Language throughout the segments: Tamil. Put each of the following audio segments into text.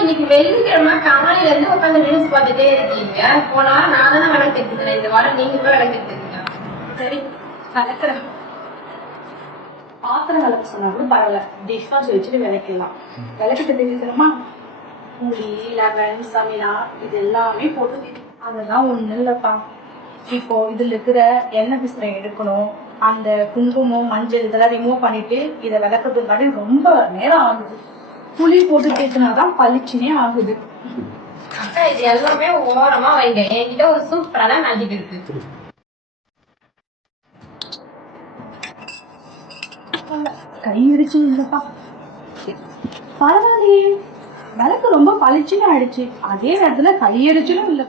இன்னைக்கு வெள்ளிக்கிழமை காலையில இருந்து உட்காந்து நியூஸ் பார்த்துட்டே இருக்கீங்க. போனா நான் தானே விளக்கு எடுத்துக்கிறேன். இந்த வாரம் நீங்க போய் விளக்கு எடுத்துக்கீங்க. சரி விளக்குறேன். பாத்திரம் விளக்கு சொன்னா கூட பரவாயில்ல, டிஷ் வாஷ் வச்சுட்டு விளக்கலாம். விளக்கிட்டு தெரிஞ்சுக்கிறோமா, புளி லெமன் சமையலா இது எல்லாமே போட்டு. அதெல்லாம் ஒன்றும் இல்லைப்பா. இப்போ இதில் இருக்கிற எண்ணெய் பிசுரை எடுக்கணும், அந்த குங்குமம் மஞ்சள் இதெல்லாம் ரிமூவ் பண்ணிட்டு இதை விளக்குறதுக்காண்டி ரொம்ப நேரம் ஆகுது. புளி போட்டு தேய்ச்சினாதான் பளிச்சுனே ஆகுது. அக்கா இது எல்லாமே ஓரமா வைங்க. என்கிட்ட ஒரு சூப்பரான மேஜிக் இருக்கு. கை இடிச்சு இல்லப்பா, பரவாயில்லையே, விளக்கு ரொம்ப பளிச்சுன்னு ஆயிடுச்சு. அதே நேரத்துல கையடிச்சலும் இல்லை.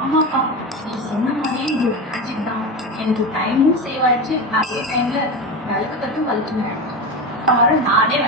ஆமாப்பா, நீ சொன்ன மாதிரியே இது மேஜிக் தான். எனக்கு டைமும் சேவ் ஆயிடுச்சு, அதே டைம்ல விளக்கு தட்டும் வலிச்சு ஆயிடுச்சு. நானே